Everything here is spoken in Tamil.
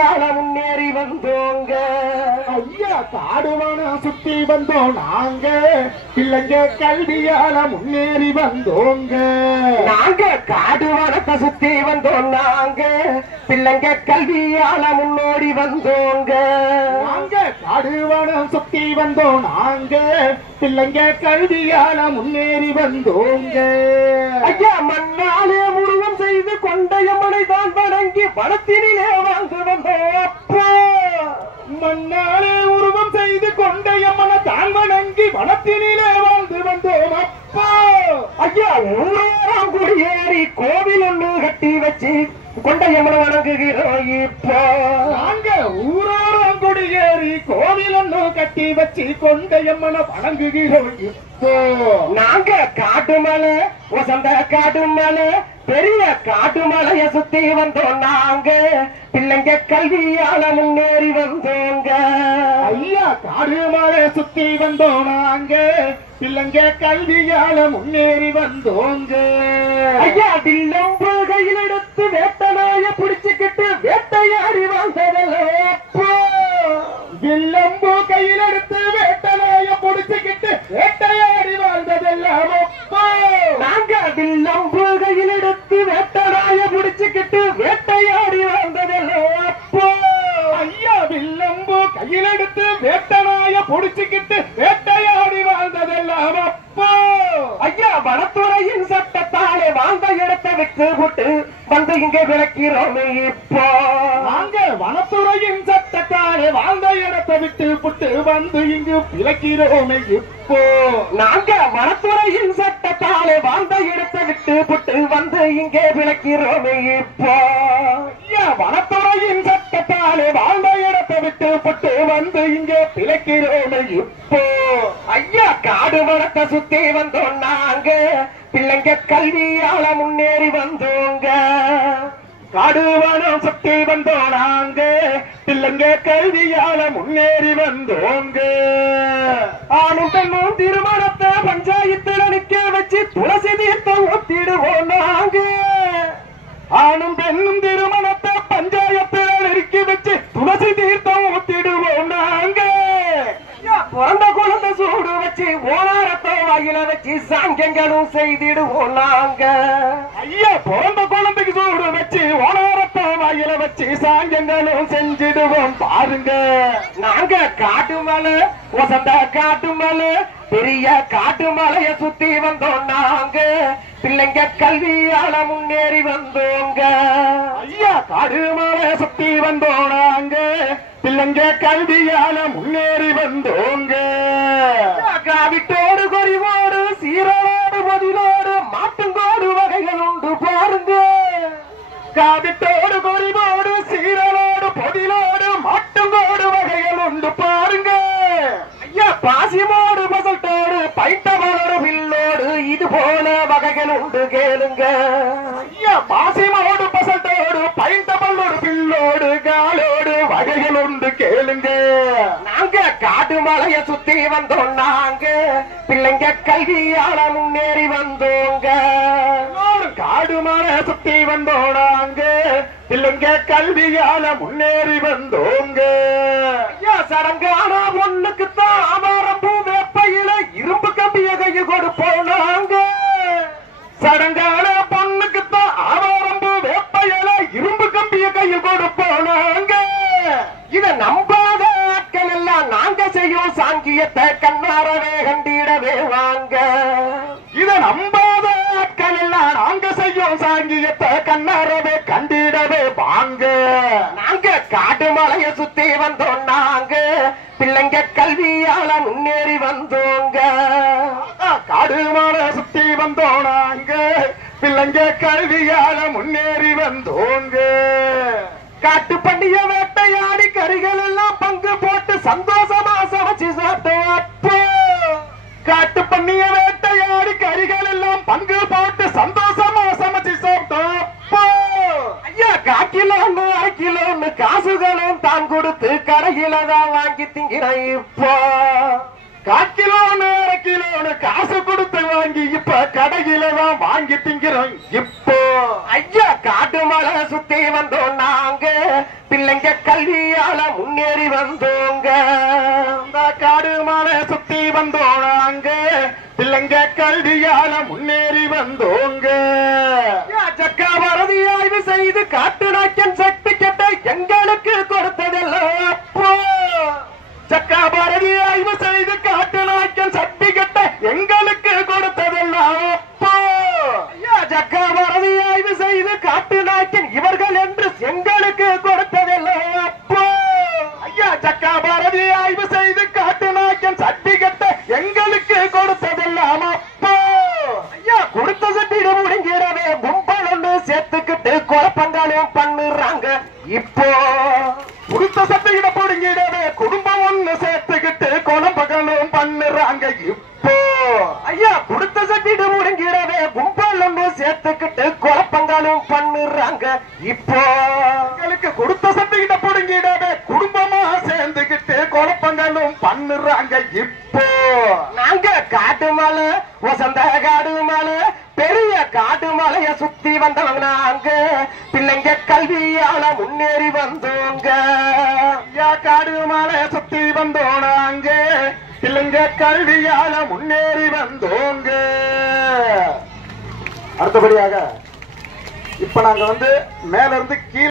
கல்வியால முன்னேறி வந்தோங்க. ஐயா காடுவன சுத்தி வந்தோம் நாங்க, பிள்ளைங்க கல்வியால முன்னேறி வந்தோங்க. நாங்க காடுவனத்தை சுத்தி வந்தோம் நாங்க, பிள்ளைங்க கல்வியால முன்னேறி வந்தோங்க. நாங்க காடுவனம் சுத்தி வந்தோம் நாங்க, பிள்ளைங்க கல்வியால முன்னேறி வந்தோங்க. ஐயா மண்ணாலே உருவம் செய்து கொண்டையம்மனை தான் வணங்கி வனத்தினிலே வாழ்ந்து வந்தோம் அப்பா. மண்ணாலே உருவம் செய்து கொண்டையம்மனை தான் வணங்கி வனத்தினிலே வாழ்ந்து வந்தோம் அப்பா. ஐயா ஊராம் குடியேறி கோவில் ஒன்று கட்டி வச்சு கொண்டையம்மனை வணங்குகிறோம் இப்போ. நாங்க ஊராரம் குடியேறி கோவில் ஒன்று கட்டி வச்சு கொண்டையம்மனை வணங்குகிறோம் இப்போ. நாங்க காட்டுமலை வசந்த காட்டுமலை பெரிய காட்டுமலைய சுத்தி வந்தோம் நாங்க, பிள்ளைங்க கல்வியால முன்னேறி வந்தோங்க. ஐயா காடுமலை சுத்தி வந்தோம் நாங்க, பிள்ளைங்க கல்வியால முன்னேறி வந்தோங்க. ஐயா வில்லம்பு கையில் எடுத்து வேட்டனாய பிடிச்சுக்கிட்டு வேட்டையாடி வந்ததல்ல அப்போ. வில்லம்பு கையில் எடுத்து வேட்டனாய பிடிச்சுக்கிட்டு வேட்டையாடி வாழ்ந்ததெல்லாம் அப்போ. நாங்க வில்லம்பு கையில் எடுத்து வேட்டனாய பிடிச்சுக்கிட்டு வேட்டையாடி வந்ததல்ல அப்போ. ஐயா வில்லம்பு கையில் எடுத்து வேட்டனாய பிடிச்சுக்கிட்டு வேட்டையாடி வாழ்ந்ததெல்லாம் அப்போ. ஐயா வனத்துறையின் சட்டத்தாலே வாழ்ந்த இடத்தை விட்டு விட்டு வந்து இங்க விளக்கிறோமே இப்போ. நாங்க வனத்துறையின் சட்டத்தாலே வாழ்ந்த இடத்தை விட்டு புட்டு வந்து இங்கு விளக்கிறோமே இப்போ. நாங்க வனத்துறையின் சட்டத்தாலே வாழ்ந்த இடத்தை விட்டு புட்டு வந்து இங்கே விளக்கிறோமே இப்போ. ஐயா வனத்துறையின் சட்டத்தாலே வாழ்ந்த இடத்தை விட்டு புட்டு வந்து இங்கே விளக்கிறோமே இப்போ. ஐயா காடு வனத்தை சுத்தி வந்தோம் நாங்க, பிள்ளைங்க கல்வியால முன்னேறி வந்தோங்க. காடுவனம் சுத்தி வந்தோம் நாங்க, பிள்ளைங்க கல்வியால முன்னேறி வந்தோங்க. ஆணும் பெண்ணும் திருமணத்தை பஞ்சாயத்துல நிக்க வச்சு துளசி தீர்த்தம் ஊத்திடுவோம் நாங்க. ஆணும் பெண்ணும் திருமணத்தை பஞ்சாயத்துல நெருக்கி வச்சு துளசி தீர்த்தம் ஊத்திடுவோம் நாங்க. பிறந்த குழந்தை சூடு வச்சு ஓனாரத்தை வாயில வச்சு சாங்கியங்களும் செய்திடுவோம் நாங்க. ஐயா பிறந்த குழந்தைக்கு சூடு வச்சு ஓனாரத்தை வாயில வச்சு சாங்கியங்களும் செஞ்சிடுவோம் பாருங்க. நாங்க காட்டுமலை வசந்த காட்டுமலை பெரிய காட்டுமலைய சுத்தி வந்தோம் நாங்க, பிள்ளைங்க கல்வியால முன்னேறி வந்தோங்க. ஐயா காடுமலை சுத்தி வந்தோம் நாங்க, பிள்ளைங்க கல்வியால முன்னேறி வந்தோங்க. காவிட்டோடு கொறிவோடு சீரோடு பதிலோடு மாட்டுங்கோடு வகைகள் உண்டு பாருங்க. காவிட்டோடு கொறிவோடு சீரலோடு பொதிலோடு மாட்டுங்கோடு வகைகள் உண்டு பாருங்க. ஐயா பாசிமோடு பசல்ட்டோடு பைட்டவளோடு பில்லோடு இது போல வகைகள் உண்டு கேளுங்க. ஐயா பாசிமோடு பசல்ட்டோடு பைட்டவளோடு பில்லோடு காலோடு வகைகள் உண்டு கேளுங்க. நாங்க காட்டு மலைய சுத்தி வந்தோம் நாங்க, பிள்ளைங்க கல்வியால முன்னேறி வந்தோங்க. காடுமலை சுத்தி வந்தோம் நாங்க, பிள்ளைங்க கல்வியால முன்னேறி வந்தோங்க. ஐயா சடங்கான பொண்ணுக்குத்தான் ஆவாரம் பூ வேப்பையில இரும்பு கம்பிய கையை கொடுப்போம் நாங்க. சடங்கான பொண்ணுக்குத்தான் ஆவாரம் பூ வேப்பையில இரும்பு கம்பிய கையில் கொடுப்போம் நாங்க. இத நம்பாத ஆட்கள் எல்லாம் நாங்க செய்யும் சாங்கியத்தை கண்ணாரவே கண்டிடவே வாங்க. இத நம்பாத ஆட்கள் எல்லாம் நாங்க செய்யும் சாங்கியத்தை கண்ணாரவே கண்டிடவே வாங்க. நாங்க காட்டு மலைய சுத்தி வந்தோம் நாங்க, பிள்ளைங்க கல்வியால முன்னேறி வந்தோங்க. காடுமலை சுத்தி வந்தோம் நாங்க, பிள்ளைங்க கல்வியால முன்னேறி வந்தோங்க. காட்டு பண்டிய வேட்டையாடி கறிகள் எல்லாம் பங்கு போட்டு சந்தோஷமா சமைச்சு சாப்பிட்டோம் அப்போ. காட்டு பண்ணிய வேட்டையாடி கறிகள் எல்லாம் பங்கு போட்டு சந்தோஷமா சமைச்சு சாப்பிட்டோம் அப்போ. ஐயா காக்கிலோன்னு அரைக்கிலோன்னு காசுகளும் தான் கொடுத்து கடையில தான் வாங்கி திங்கிறோம் இப்போ. காக்கிலோன்னு அரை கிலோன்னு காசு கொடுத்து வாங்கி இப்ப கடையில தான் வாங்கி திங்கிறோம். இப்போ ஐயா காட்டு மலை சுத்தி வந்தோம் நாங்க, பிள்ளைங்க கல்வியால முன்னேறி வந்தோங்க. காடு மலை சுத்தி வந்தோம் நாங்க, பிள்ளைங்க கல்வியால முன்னேறி வந்தோங்க. சக்கரவரதி ஆய்வு செய்து காட்டு நாய்க்கன் சர்டிபிகேட்டை எங்களுக்கு கொடுத்ததெல்லாம் அப்போ. சக்கரவரதி ஆய்வு செய்து காட்டு நாய்க்கன் சர்டிபிகேட்டை எங்களுக்கு கொடுத்ததெல்லாம் அப்போ. சக்கரவரதி ஆய்வு செய்து காட்டு நாய்க்கன் இவர்கள் என்று எங்களுக்கு கொடுத்ததெல்லாம் அப்போ. ஐயா சக்கரவரதி ஆய்வு செய்து காட்டு நாய்க்கன் சர்டிபிகேட்டை எங்களுக்கு கொடுத்ததெல்லாம் அப்போ. ஐயா கொடுத்த சட்டிட முடிங்கிறவே கும்பல் ஒன்று சேர்த்துக்கிட்டு குழப்பங்களும் பண்ணுறாங்க இப்போ. கொடுத்த சட்டையிட போடுங்கிடவே குடும்பம் ஒண்ணு சேர்த்துக்கிட்டு குழப்பங்களும் பண்ணுறாங்க இப்போ. ஐயா கொடுத்த சட்டிட முடிங்கிறவே கும்பல் ஒன்று சேர்த்துக்கிட்டு குழப்பங்களும் பண்ணுறாங்க இப்போ. எங்களுக்கு கொடுத்த சட்டையிட போடுங்கிடவே குடும்பமா சேர்ந்துகிட்டு குழப்பங்களும் பண்ணுறாங்க இப்போ. நாங்க காட்டு மலை வசந்த காடு மலை பெரிய காட்டு மலைய சுத்தி வந்தவங்க நாங்க, பிள்ளைங்க கல்வியால முன்னேறி வந்தோங்க. ஐயா காடு மலை சுத்தி வந்தோம் நாங்க, பிள்ளைங்க கல்வியால முன்னேறி வந்தோங்க. அடுத்தபடியாக இப்ப நாங்க மேல இருந்து கீழே